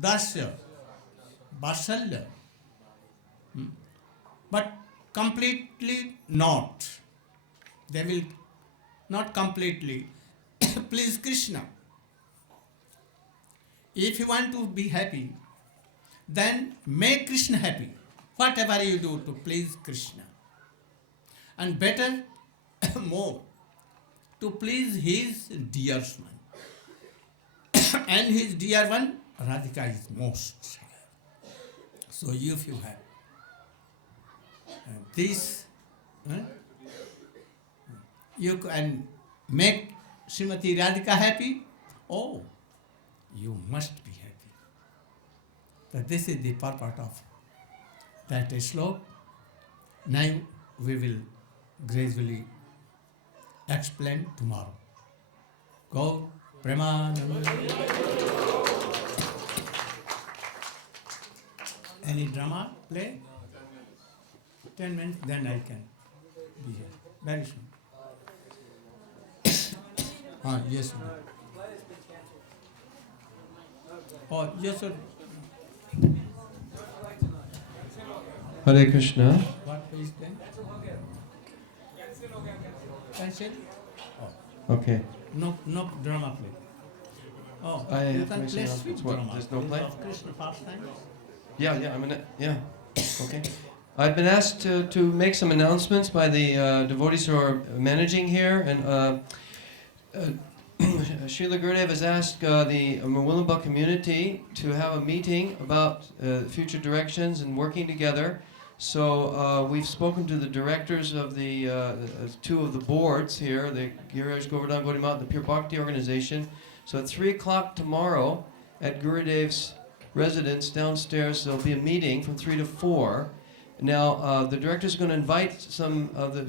Dasya, Vasalya. But completely not. They will not completely please Krishna. If you want to be happy, then make Krishna happy. Whatever you do to please Krishna. And better more to please his dear one. And his dear one, Radhika is most. So if you have this, you can make Srimati Radhika happy, oh, you must be happy. But this is the purport of that slok. Now we will gradually explain tomorrow. Go, Premananda. Any drama play? 10 minutes, then I can be here. Very soon. Yes, sir. Oh, yes, sir. Hare Krishna. What is then? Cancel? Oh. Okay. No drama play. Oh, I you have can to play say sweet what, drama. there's no play? Of Krishna pastime. Yeah. Okay. I've been asked to make some announcements by the devotees who are managing here, and Srila Gurudev has asked the Murwillumbah community to have a meeting about future directions and working together. So we've spoken to the directors of the two of the boards here, the Giriraj Govardhan Gaudimat, the Pure Bhakti organization. So at 3 o'clock tomorrow at Gurudev's residence downstairs, there'll be a meeting from 3 to 4. Now, the director's going to invite some of the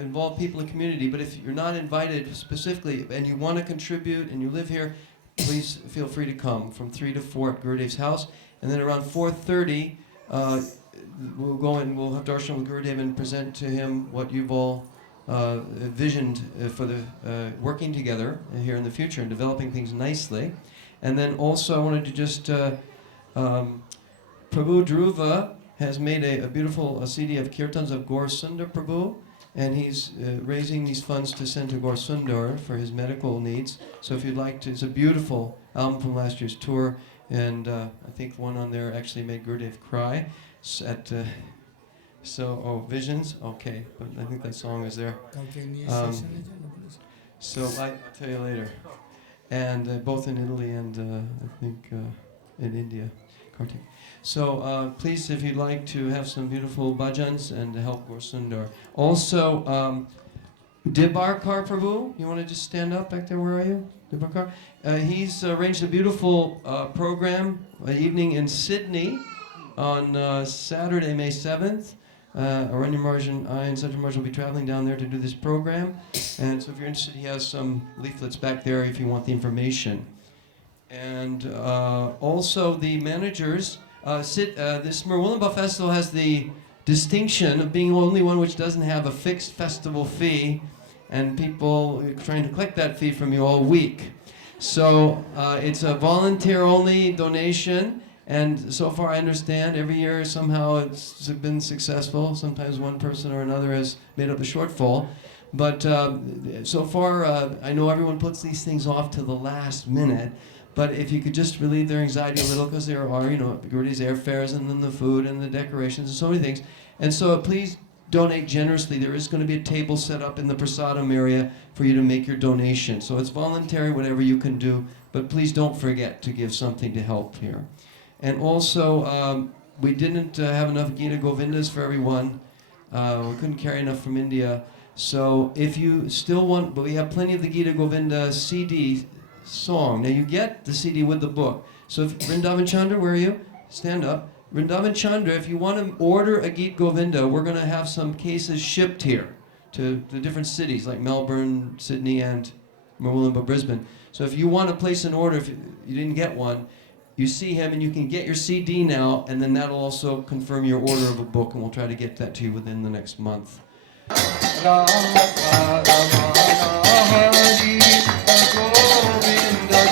involved people in the community, but if you're not invited specifically and you want to contribute and you live here, please feel free to come from 3 to 4 at Gurudev's house. And then around 4:30, we'll go and we'll have darshan with Gurudev and present to him what you've all visioned for the working together here in the future and developing things nicely. And then also I wanted to just, Prabhu Dhruva has made a beautiful CD of kirtans of Gaur Sundar Prabhu, and he's raising these funds to send to Gaur Sundar for his medical needs. So if you'd like to, it's a beautiful album from last year's tour, and I think one on there actually made Gurudev cry. Visions, okay, but I think that song is there. So I'll tell you later. And both in Italy and I think in India. Kartik. So please, if you'd like to have some beautiful bhajans and help Gaur Sundar. Also, Dibarkar Prabhu, you want to just stand up back there? Where are you? Dibarkar? He's arranged a beautiful program, an evening in Sydney on Saturday, May 7th. Aranya Maharaj and I and Sajjan Maharaj will be traveling down there to do this program. And so if you're interested, he has some leaflets back there if you want the information. And also the managers, this Murwillumbah Festival has the distinction of being the only one which doesn't have a fixed festival fee and people trying to collect that fee from you all week. So it's a volunteer-only donation, and so far I understand every year somehow it's been successful. Sometimes one person or another has made up the shortfall. But so far I know everyone puts these things off to the last minute. But if you could just relieve their anxiety a little, because there are, Gurudev's airfares and then the food and the decorations and so many things. And so please donate generously. There is going to be a table set up in the prasadam area for you to make your donation. So it's voluntary, whatever you can do, but please don't forget to give something to help here. And also, we didn't have enough Gita Govindas for everyone. We couldn't carry enough from India. So if you still want, but we have plenty of the Gita Govinda CD song. Now you get the CD with the book. So if Vrindavan Chandra, where are you? Stand up. Vrindavan Chandra, if you want to order a Gita Govinda, we're going to have some cases shipped here to the different cities like Melbourne, Sydney, and Murwillumbah, Brisbane. So if you want to place an order, if you didn't get one, you see him and you can get your CD now, and then that'll also confirm your order of a book, and we'll try to get that to you within the next month. Govinda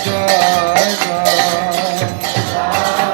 Jai Jai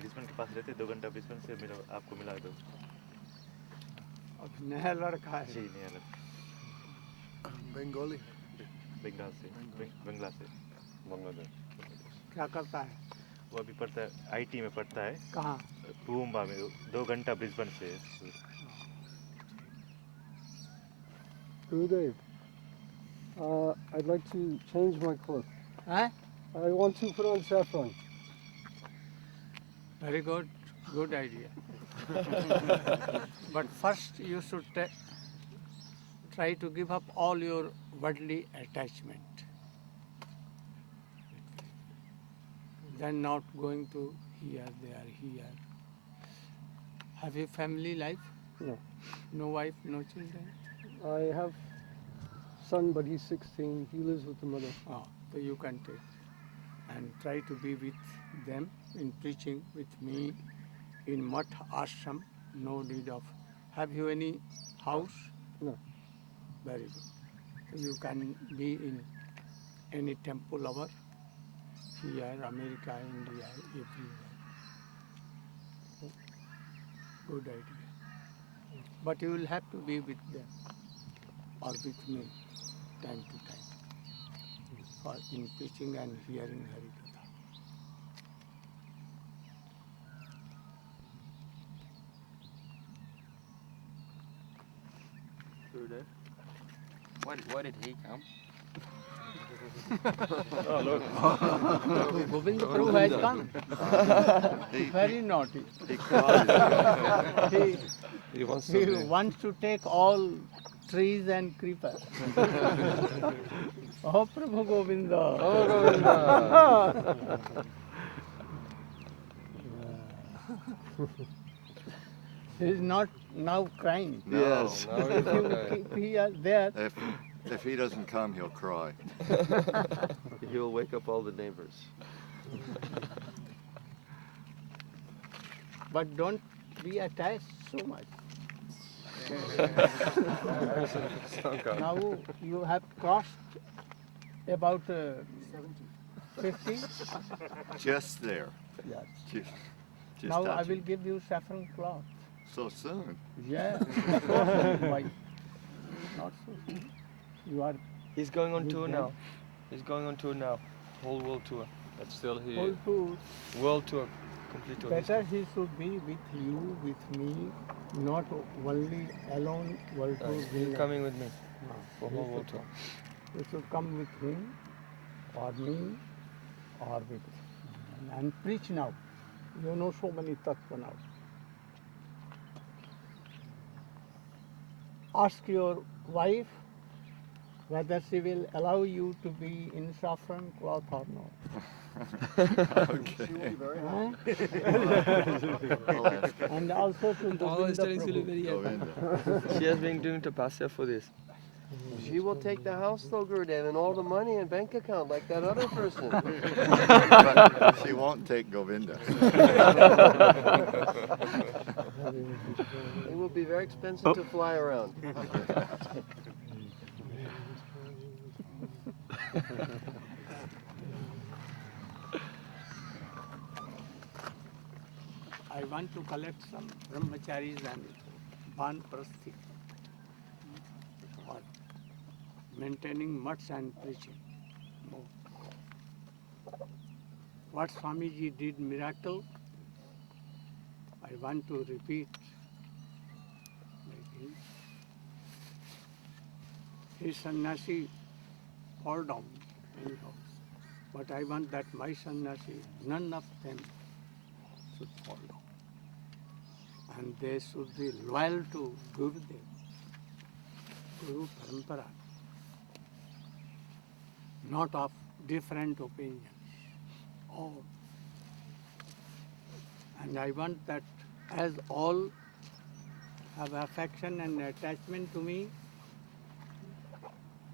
Brisbane के पास रहते 2 घंटा Brisbane से मिला आपको मिला दो। अब नया लड़का है जी नया लड़का बंगाली बंगाल से बंगला से बांग्लादेश। क्या करता है वो अभी पढ़ता है आईटी में पढ़ता है कहाँ पूम्बा में 2 घंटा ब्रिस्बेन से। Gurudev, I'd like to change my clothes. है I want to put on saffron. very good idea but first you should try to give up all your worldly attachment then not going to here there here have you family life No. no wife no children I have son, but he's 16. He lives with the mother. so you can take and try to be with them in preaching with me in mutt ashram no need of have you any house No. very good so you can be in any temple over here America India everywhere good idea but you will have to be with them or with me time to time for in preaching and hearing Harikatha. Why did he come? Govinda Prabhu has come. Very naughty. He cries. He wants He to be. wants to take all trees and creepers. Oh, Prabhu Govinda. Oh, Govinda. He is not now crying. No. Yes. Now he's If you okay. keep here, there, If he doesn't come, he'll cry. He'll wake up all the neighbors. but don't be attached so much. Now you have crossed about 50. Just there. Yes. Just Now I touch will it. give you saffron cloth. So soon. Yeah. Why? Not so soon. You are He's going on With tour them? now. He's going on tour now. Whole world tour. But still he. whole food. World tour. Complete tour. Better he should be with you, with me, not only alone world tour. He's coming with me No. for whole world tour. You should come with him, or me, or with and preach now. You know so many tattva now. Ask your wife whether she will allow you to be in saffron cloth or not. Okay. Huh? I'll ask her. And also to Govinda Prabhu. Govinda. She has been doing tapasya for this. She will take the house though, Gurudev, and all the money and bank account like that other person. But she won't take Govinda. It will be very expensive to fly around. I want to collect some brahmacharis and banprasthi for maintaining mutts and preaching. More. What Swamiji did miracle, I want to repeat. Like him. His sannyasi fall down anyhow. But I want that my sannyasi, none of them should fall down. And they should be loyal to Gurudev, Guru Parampara, not of different opinions. All. And I want that as all have affection and attachment to me,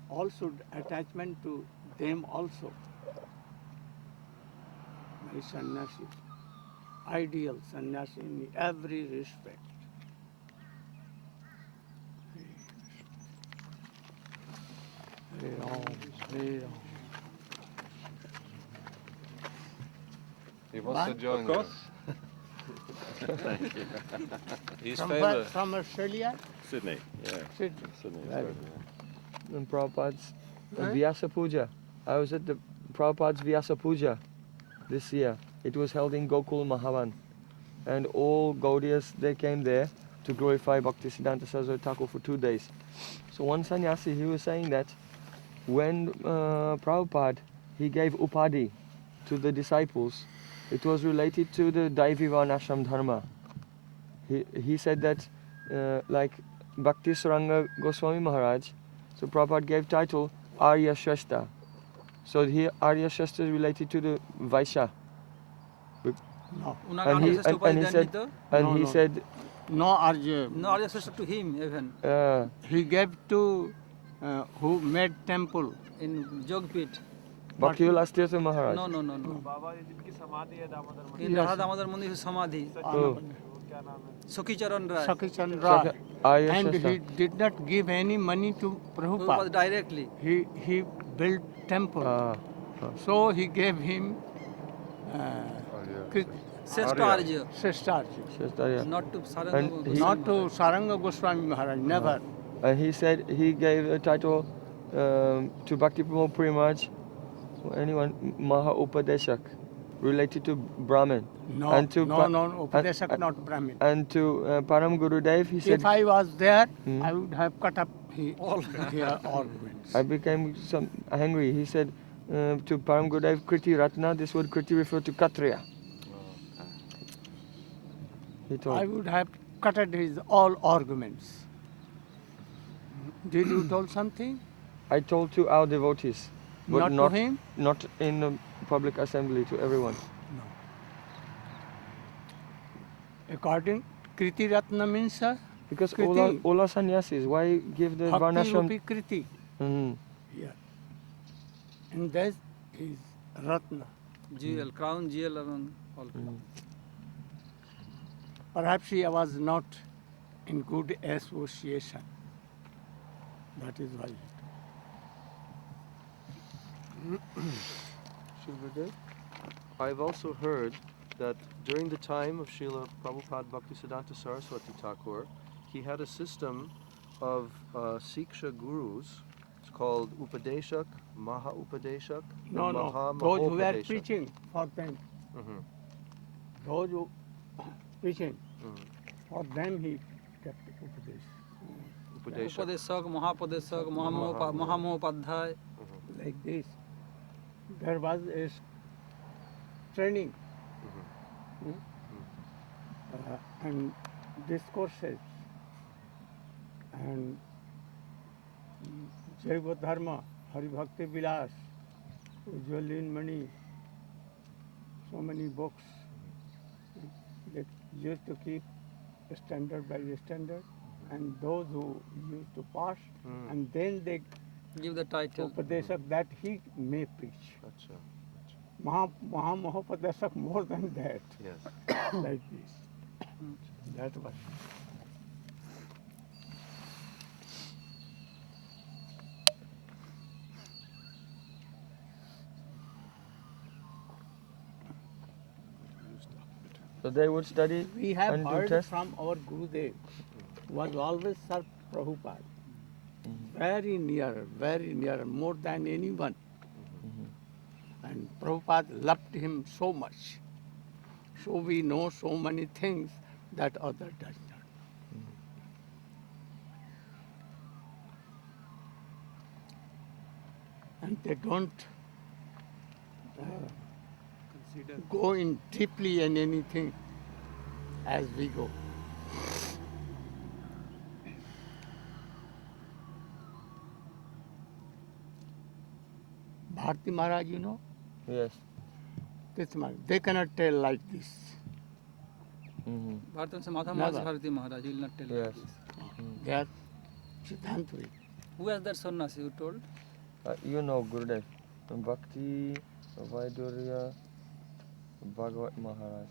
all should attachment to them also. My sannyasi, ideal sannyasi in every respect. Hare Ram, Hare Ram. He wants to What? join Of course. He's From, famous. from Australia, Sydney, yeah. Sydney. Sydney. Very Australia. And Prabhupada's Huh? Vyasa Puja. I was at the Prabhupada's Vyasa Puja this year. It was held in Gokul Mahavan. And all Gaudiyas, they came there to glorify Bhaktisiddhanta Saraswati Thakur for 2 days. So one sannyasi, he was saying that when Prabhupada, he gave upadhi to the disciples, it was related to the Daivi Varnashram Dharma. He said that like Bhakti Saranga Goswami Maharaj, so Prabhupada gave title Arya Shrestha. So here Arya Shrestha is related to the Vaishya. No, And he, and he said, and No, he no. said, no Arya. No, Arya Srestha to him even He gave to who made temple. in Jogpit. Bhakti Vilas Tirtha Maharaj. No. In Yes. Radha Damodar Mandir is Samadhi. Oh. Sukhi Charan Rai. Sakichan So, Rai. Arya And Shrestha. he did not give any money to Prabhupada Prabhupada. directly. He built temple. Ah, So he gave him Srestha Arya. Srestharji. Shrestha, yeah. Not to And Saranga. he- Not to Saranga Goswami Maharaj, never. And he said he gave a title to Bhakti Pramod Premaraj, anyone, Maha Upadeshak, related to Brahmin. No, And to no, Upadeshak not Brahmin. And to Param Gurudev, he said, If I was there, Hmm. I would have cut up all here arguments. I became some angry. He said, to Param Gurudev Kriti Ratna, this word Kriti referred to Kshatriya. He told. I would have cutted his all arguments. Did you told something? I told to our devotees, but Not to him? not in a public assembly to everyone. No. According, Kriti Ratna means, sir? Because Kriti. all are sannyasis, why give the Bhakti varnashram? Rupi Kriti. Mhm. Yeah. And that is Ratna. GL, crown GL around all. Perhaps he was not in good association. That is why. Srila, I've also heard that during the time of Srila Prabhupada Bhaktisiddhanta Saraswati Thakur, he had a system of Siksha gurus. It's called Upadeshak, Maha Upadeshak, No, and no. Maha Those who were Mahopadeshak. preaching for them. Mhm. Those who preaching Mhm. for them he kept Upadesh. Upadeshak. Upadeshak, Mahapadeshak, Mahamopadhyay. Like this. There was a training and discourses and Jaiva Dharma, Hari Bhakti Vilas, Ujjalin Mani, so many books. They used to keep standard by standard, and those who used to pass, and then they Give the title. Upadeshak that he may preach. Acha. Mahapadeshak more than that. Yes. Like this. That was. So they would study We have and do heard test. from our Gurudev, was always Sir Prabhupada. Very near, more than anyone. And Prabhupada loved him so much. So we know so many things that other does not. And they don't go in deeply in anything as we go. Bharti Maharaj, you know, Yes. this Maharaj, they cannot tell like this. Bharatan se Madhav Never. Bharati Maharaj will not tell Yes. like this. They are Siddhantvi. Who was that sannyasi who told? You know Gurudev. Bhakti, Vaidurya, Bhagavat Maharaj.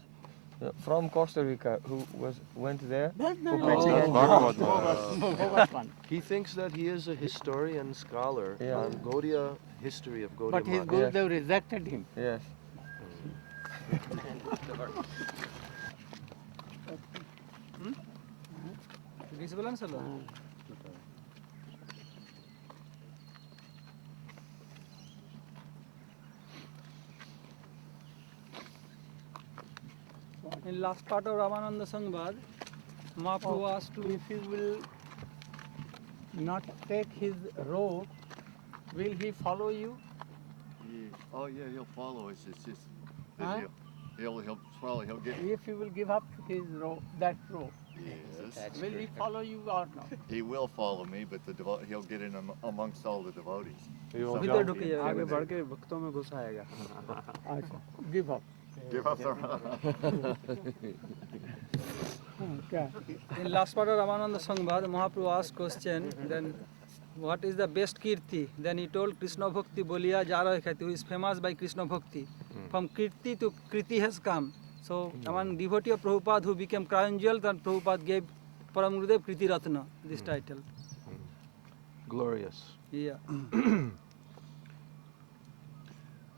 From Costa Rica, who went there. That's for the preaching. Bhagavat one. He thinks that he is a historian scholar Yeah. on Gaudiya history of Gaudiya But his Math. Gurudev rejected him. Yes. Visible answer. In last part of Ramananda Samvad, Mahaprabhu asked to. If he will not take his road, will he follow you? Oh yeah, he'll follow us. It's just Huh? he'll get. If he will give up his road, that road, Yes. will he follow you or not? He will follow me, but he'll get in amongst all the devotees. भीतर ढुक जाएगा. आगे बढ़ के भक्तों में घुसाएगा. Give up. Give up the Okay. In last part of Ramananda Samvad, Mahaprabhu asked question, then what is the best kirti? Then he told Krishna Bhakti Boliya Jara Khati, who is famous by Krishna Bhakti. From kirti to kriti has come. So, one devotee of Prabhupada who became crown jewel, then Prabhupada gave Param Gurudev Kriti Ratna, this title. Glorious. Yeah.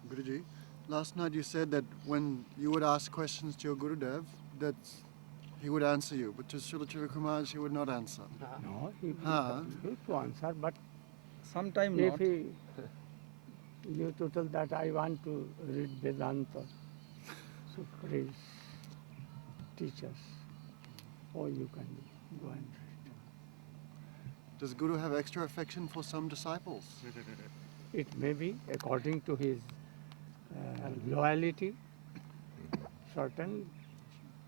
Guruji, last night you said that when you would ask questions to your Gurudev, that he would answer you, but to Srila Trivikramaraj he would not answer. No, he Huh? will to answer, but Sometime if not. he, you to tell that I want to read Vedanta, so please teach us, or you can go and read. Does Guru have extra affection for some disciples? It may be according to his loyalty, certain,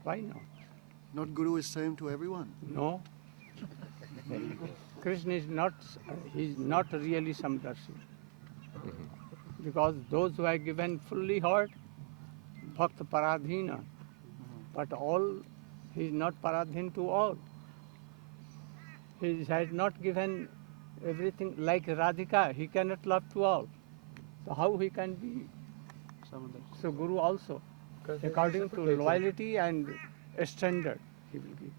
why not? Not Guru is same to everyone. No. Krishna is not, he is not really Samdarshi. Because those who are given fully heart, Bhakta Paradhina, but all, he is not Paradhin to all. He has not given everything like Radhika, he cannot love to all. So how he can be? So Guru also, according to loyalty and standard, he will give.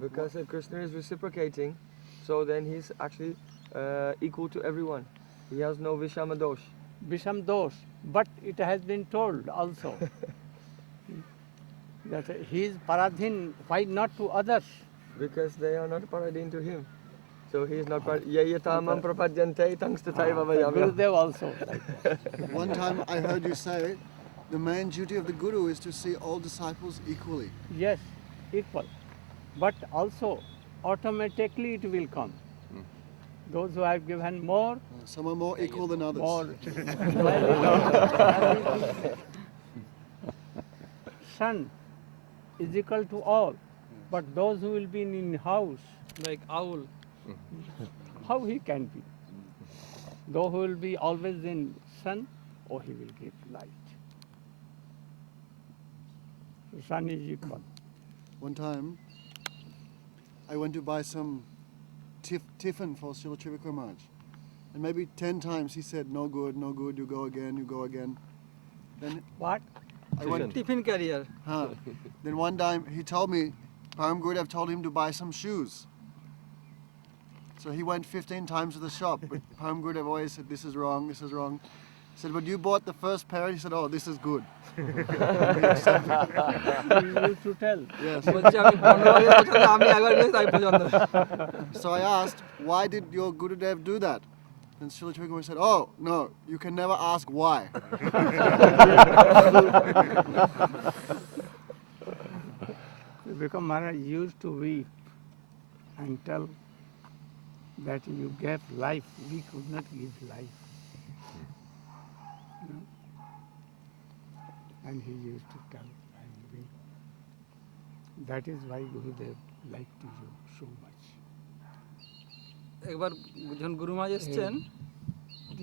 Because Krishna is reciprocating, so then he's actually equal to everyone. He has no Vishama dosh. Visham dosh, but it has been told also that he is Paradhin, why not to others? Because they are not paradin to him. So he is not Yayatamam prapadyante tangs to Gurudev also. One time I heard you say, the main duty of the Guru is to see all disciples equally. Yes, equal. But also, automatically it will come. Those who have given more, Some are more equal than others. more. Son is equal to all. But those who will be in house, like owl. how he can be? Those who will be always in sun, or he will give light. So sun is equal. One time, I went to buy some tiffin for Srila Trivikram Maharaj. And maybe 10 times he said, no good, you go again, you go again. Then What? I went, Tiffin carrier. Then one time he told me, Param Gurudev told him to buy some shoes. So he went 15 times to the shop, but Param Gurudev always said, this is wrong, this is wrong. He said, but you bought the first pair? He said, oh, this is good. He used to tell. Yes. বলছে আমি 15 বছর পর্যন্ত আমি একবার গেছি তাই পর্যন্ত So I asked, why did your Gurudev do that? And Srila Trivikram said, oh, no, you can never ask why. Because Maharaj used to weep and tell that you gave life, we could not give life. No? And he used to tell and weep. That is why Gurudev liked you so much. একবার যখন গুরু মহারাজ এসেছেন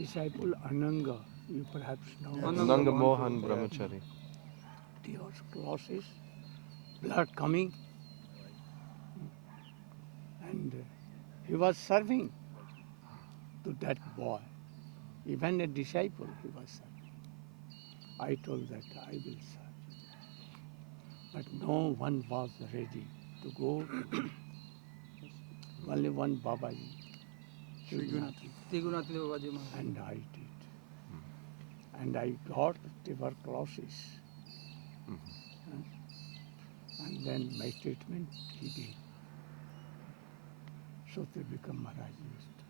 Disciple Ananga, you perhaps know. Ananga Mohan Brahmachari. Tuberculosis, blood coming. And he was serving to that boy. Even a disciple he was serving. I told that I will serve. But no one was ready to go to him. Only one Babaji. ত্রিগুণাতীত বাবাজি মহারাজ And I did. And I got tuberculosis. And then my treatment he did. So they become Maharaj used to.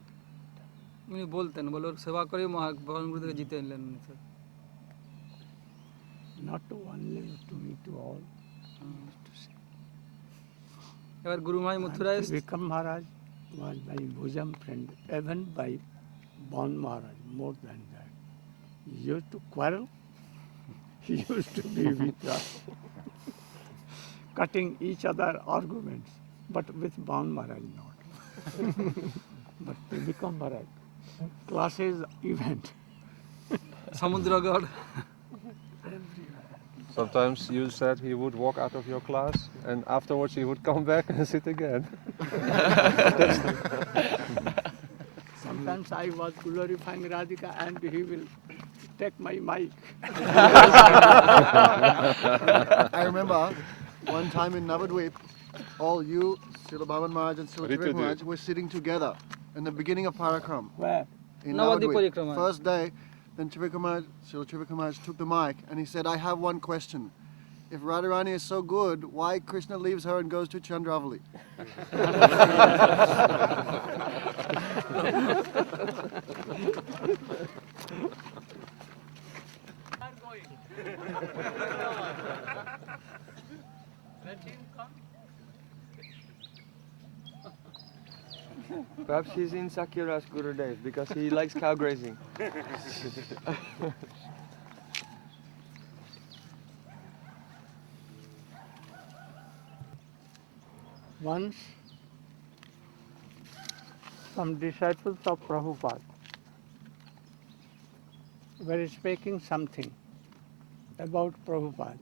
উনি বলতেন বলে ওর সেবা করে ভগবান গুরু থেকে জিতে নিলেন উনি sir Not only to me, to all. এবার গুরু মহারাজ মথুরায় এসে Vikram Maharaj was my bosom friend, even by Bon Maharaj, more than that. He used to quarrel. He used to be with us, cutting each other arguments, but with Bon Maharaj not. But Vikram Maharaj, classes event. Samudragarh Sometimes you said he would walk out of your class and afterwards he would come back and sit again. Sometimes I was glorifying Radhika and he will take my mic. I remember one time in Navadvip, all you, Srila Bhavan Maharaj and Srila Trivikram Maharaj were sitting together in the beginning of Parakram. Where? In Navadvip Navadvip. Parikrama. First day, then Srila Trivikram Maharaj took the mic and he said, I have one question. If Radharani is so good, why Krishna leaves her and goes to Chandravali? Perhaps he's insecure as Gurudev because he likes cow grazing. Once, some disciples of Prabhupada were speaking something about Prabhupada.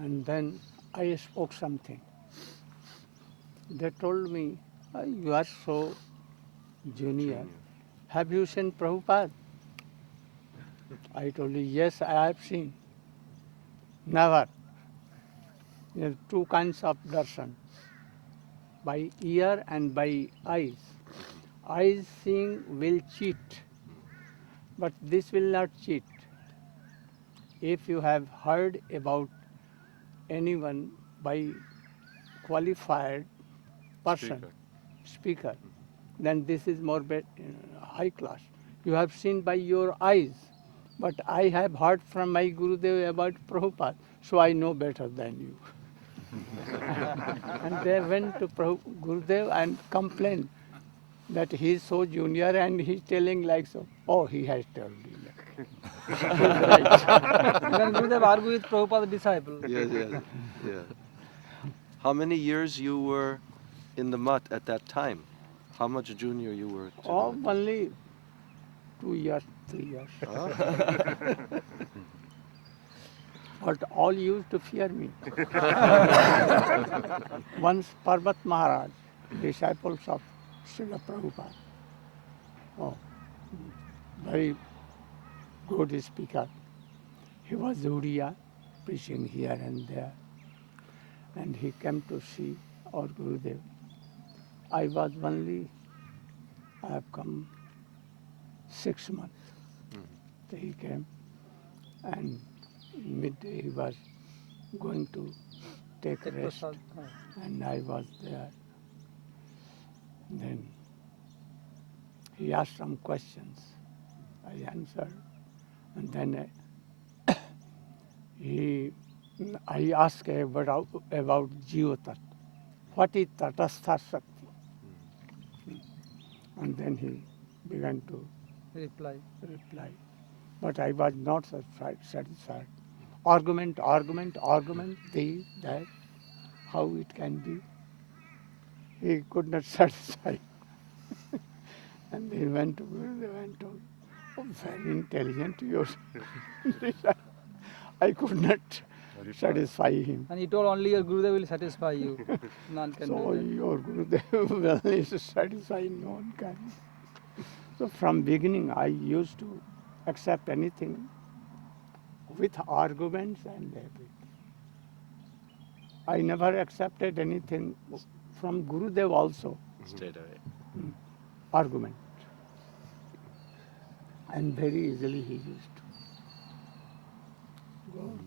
And then I spoke something. They told me, you are so junior. Have you seen Prabhupada? I told you, yes, I have seen. Never. There are two kinds of darshan, by ear and by eyes. Eyes seeing will cheat, but this will not cheat. If you have heard about anyone by qualified person, speaker, then this is more high class. You have seen by your eyes, but I have heard from my Gurudev about Prabhupada, so I know better than you. And they went to Gurudev and complained that he is so junior and he's telling like so. Oh, he has told you. He's right. When Gurudev argued with Prabhupada's disciple. Yes, yes, yeah. How many years you were in the mutt at that time? How much junior you were? To Oh, him? only 2 years, 3 years. Ah. But all used to fear me. Once Parvat Maharaj, disciples of Srila Prabhupada, oh, very good speaker. He was Uriya, preaching here and there. And he came to see our Gurudev. I have come 6 months. So he came, and midday he was going to take rest, and I was there. Then he asked some questions. I answered, and then I asked about Jiva Tattva. What is Tatastha Shakti? And then he began to Reply. But I was not satisfied. Argument, this, that, how it can be. He could not satisfy. And he went to Gurudev and told, oh, very intelligent you are. I could not satisfy him. And he told only your Gurudev will satisfy you. None can So do that. your Gurudev will is satisfying no one can. So from beginning I used to accept anything with arguments and everything. I never accepted anything from Gurudev also. Straight away. Argument. And very easily he used to go.